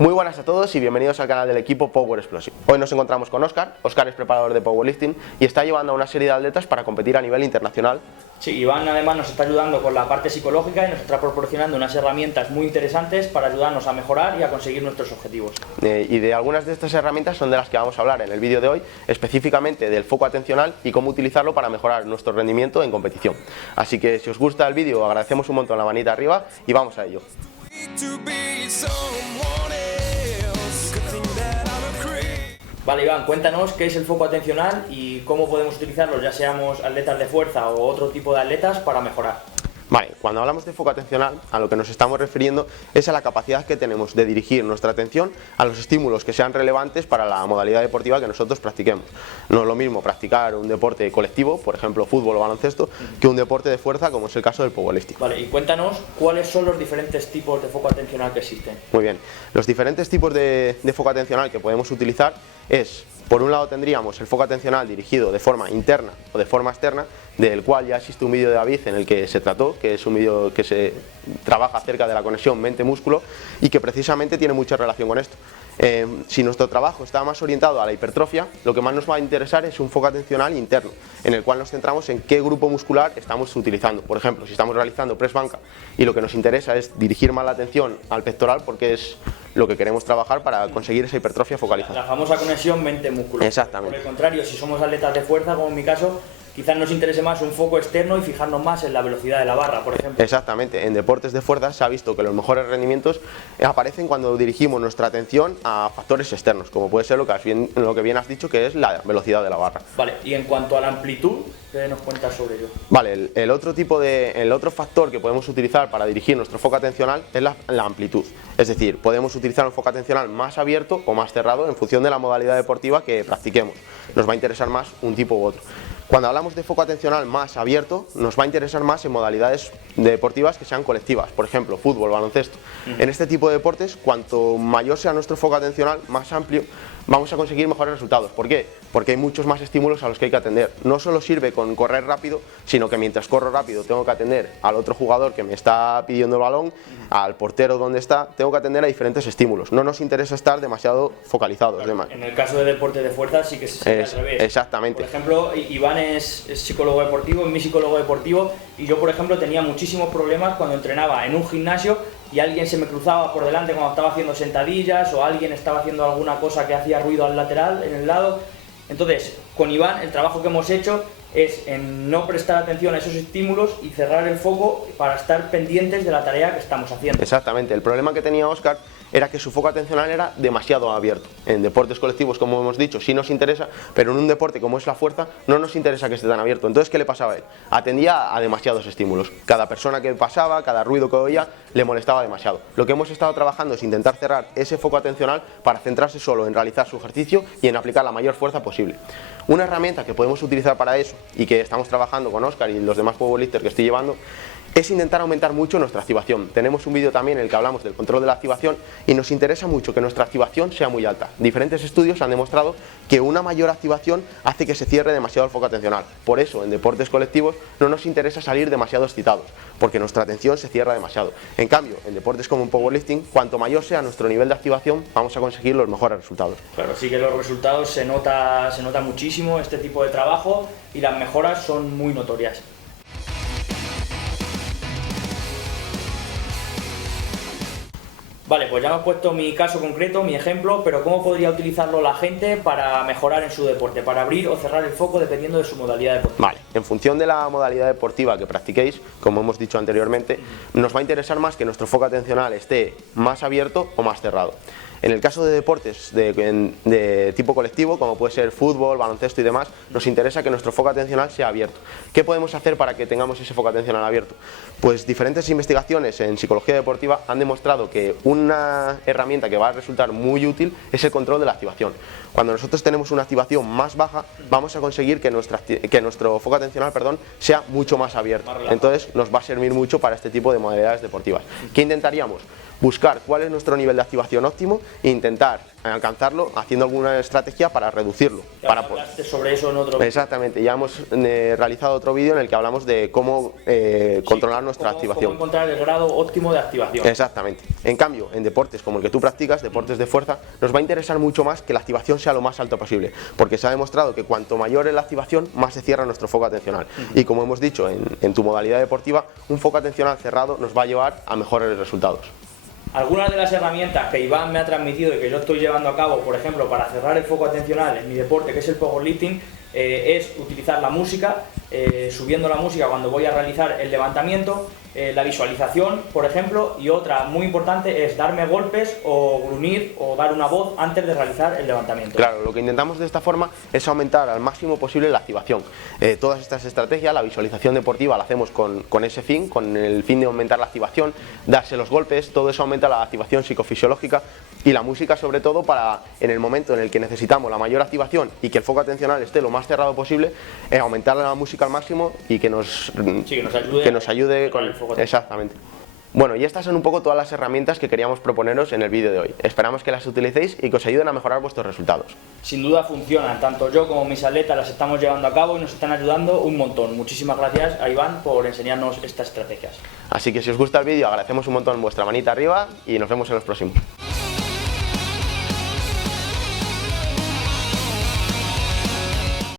Muy buenas a todos y bienvenidos al canal del equipo Power Explosive. Hoy nos encontramos con Óscar. Óscar es preparador de powerlifting y está llevando a una serie de atletas para competir a nivel internacional. Sí, Iván además nos está ayudando con la parte psicológica y nos está proporcionando unas herramientas muy interesantes para ayudarnos a mejorar y a conseguir nuestros objetivos. Y de algunas de estas herramientas son de las que vamos a hablar en el vídeo de hoy, específicamente del foco atencional y cómo utilizarlo para mejorar nuestro rendimiento en competición. Así que si os gusta el vídeo, agradecemos un montón la manita arriba y vamos a ello. Vale, Iván, cuéntanos qué es el foco atencional y cómo podemos utilizarlo, ya seamos atletas de fuerza o otro tipo de atletas, para mejorar. Vale, cuando hablamos de foco atencional, a lo que nos estamos refiriendo es a la capacidad que tenemos de dirigir nuestra atención a los estímulos que sean relevantes para la modalidad deportiva que nosotros practiquemos. No es lo mismo practicar un deporte colectivo, por ejemplo fútbol o baloncesto, que un deporte de fuerza como es el caso del powerlifting. Vale, y cuéntanos cuáles son los diferentes tipos de foco atencional que existen. Muy bien, los diferentes tipos de foco atencional que podemos utilizar es, por un lado tendríamos el foco atencional dirigido de forma interna o de forma externa, del cual ya existe un vídeo de David en el que se trató, que es un vídeo que se trabaja acerca de la conexión mente-músculo y que precisamente tiene mucha relación con esto. Si nuestro trabajo está más orientado a la hipertrofia, lo que más nos va a interesar es un foco atencional interno, en el cual nos centramos en qué grupo muscular estamos utilizando. Por ejemplo, si estamos realizando press banca y lo que nos interesa es dirigir más la atención al pectoral, porque es lo que queremos trabajar para conseguir esa hipertrofia focalizada. La famosa conexión mente-músculo. Exactamente. Por el contrario, si somos atletas de fuerza, como en mi caso, quizás nos interese más un foco externo y fijarnos más en la velocidad de la barra, por ejemplo. Exactamente, en deportes de fuerza se ha visto que los mejores rendimientos aparecen cuando dirigimos nuestra atención a factores externos, como puede ser lo que bien has dicho, que es la velocidad de la barra. Vale, y en cuanto a la amplitud, ¿qué nos cuentas sobre ello? Vale, el otro factor que podemos utilizar para dirigir nuestro foco atencional es la amplitud. Es decir, podemos utilizar un foco atencional más abierto o más cerrado en función de la modalidad deportiva que practiquemos. Nos va a interesar más un tipo u otro. Cuando hablamos de foco atencional más abierto, nos va a interesar más en modalidades deportivas que sean colectivas, por ejemplo, fútbol, baloncesto. En este tipo de deportes, cuanto mayor sea nuestro foco atencional, más amplio, vamos a conseguir mejores resultados. ¿Por qué? Porque hay muchos más estímulos a los que hay que atender. No solo sirve con correr rápido, sino que mientras corro rápido tengo que atender al otro jugador que me está pidiendo el balón, al portero donde está, tengo que atender a diferentes estímulos. No nos interesa estar demasiado focalizados. Claro, en el caso de deporte de fuerza sí que sería al revés. Exactamente. Por ejemplo, Iván es psicólogo deportivo, es mi psicólogo deportivo, y yo, por ejemplo, tenía muchísimos problemas cuando entrenaba en un gimnasio y alguien se me cruzaba por delante cuando estaba haciendo sentadillas, o alguien estaba haciendo alguna cosa que hacía ruido al lateral, en el lado. Entonces, con Iván, el trabajo que hemos hecho es en no prestar atención a esos estímulos y cerrar el foco para estar pendientes de la tarea que estamos haciendo. Exactamente, el problema que tenía Óscar era que su foco atencional era demasiado abierto. En deportes colectivos, como hemos dicho, sí nos interesa, pero en un deporte como es la fuerza, no nos interesa que esté tan abierto. Entonces, ¿qué le pasaba a él? Atendía a demasiados estímulos. Cada persona que pasaba, cada ruido que oía, le molestaba demasiado. Lo que hemos estado trabajando es intentar cerrar ese foco atencional para centrarse solo en realizar su ejercicio y en aplicar la mayor fuerza posible. Una herramienta que podemos utilizar para eso y que estamos trabajando con Óscar y los demás powerlifters que estoy llevando es intentar aumentar mucho nuestra activación. Tenemos un vídeo también en el que hablamos del control de la activación y nos interesa mucho que nuestra activación sea muy alta. Diferentes estudios han demostrado que una mayor activación hace que se cierre demasiado el foco atencional. Por eso, en deportes colectivos no nos interesa salir demasiado excitados, porque nuestra atención se cierra demasiado. En cambio, en deportes como un powerlifting, cuanto mayor sea nuestro nivel de activación, vamos a conseguir los mejores resultados. Claro, sí que los resultados se nota muchísimo este tipo de trabajo y las mejoras son muy notorias. Vale, pues ya hemos puesto mi caso concreto, mi ejemplo, pero ¿cómo podría utilizarlo la gente para mejorar en su deporte, para abrir o cerrar el foco dependiendo de su modalidad deportiva? Vale, en función de la modalidad deportiva que practiquéis, como hemos dicho anteriormente, nos va a interesar más que nuestro foco atencional esté más abierto o más cerrado. En el caso de deportes de tipo colectivo, como puede ser fútbol, baloncesto y demás, nos interesa que nuestro foco atencional sea abierto. ¿Qué podemos hacer para que tengamos ese foco atencional abierto? Pues diferentes investigaciones en psicología deportiva han demostrado que una herramienta que va a resultar muy útil es el control de la activación. Cuando nosotros tenemos una activación más baja, vamos a conseguir que nuestro foco atencional, sea mucho más abierto. Entonces nos va a servir mucho para este tipo de modalidades deportivas. ¿Qué intentaríamos? buscar cuál es nuestro nivel de activación óptimo e intentar alcanzarlo haciendo alguna estrategia para reducirlo. Ya hablaste sobre eso en otro vídeo. Exactamente, ya hemos realizado otro vídeo en el que hablamos de cómo controlar nuestra activación. Cómo encontrar el grado óptimo de activación. Exactamente. En cambio, en deportes como el que tú practicas, deportes de fuerza, nos va a interesar mucho más que la activación sea lo más alto posible, porque se ha demostrado que cuanto mayor es la activación, más se cierra nuestro foco atencional. Y como hemos dicho, en tu modalidad deportiva, un foco atencional cerrado nos va a llevar a mejores resultados. Algunas de las herramientas que Iván me ha transmitido y que yo estoy llevando a cabo, por ejemplo, para cerrar el foco atencional en mi deporte, que es el powerlifting, es utilizar la música, subiendo la música cuando voy a realizar el levantamiento, la visualización, por ejemplo, y otra muy importante es darme golpes o gruñir o dar una voz antes de realizar el levantamiento. Claro, lo que intentamos de esta forma es aumentar al máximo posible la activación. Todas estas estrategias, la visualización deportiva la hacemos con ese fin, con el fin de aumentar la activación, darse los golpes, todo eso aumenta la activación psicofisiológica, y la música sobre todo para en el momento en el que necesitamos la mayor activación y que el foco atencional esté lo más cerrado posible, aumentar la música al máximo y que nos ayude con el foco. Exactamente. Bueno, y estas son un poco todas las herramientas que queríamos proponeros en el vídeo de hoy. Esperamos que las utilicéis y que os ayuden a mejorar vuestros resultados. Sin duda funcionan, tanto yo como mis atletas las estamos llevando a cabo y nos están ayudando un montón. Muchísimas gracias a Iván por enseñarnos estas estrategias. Así que si os gusta el vídeo, agradecemos un montón vuestra manita arriba y nos vemos en los próximos.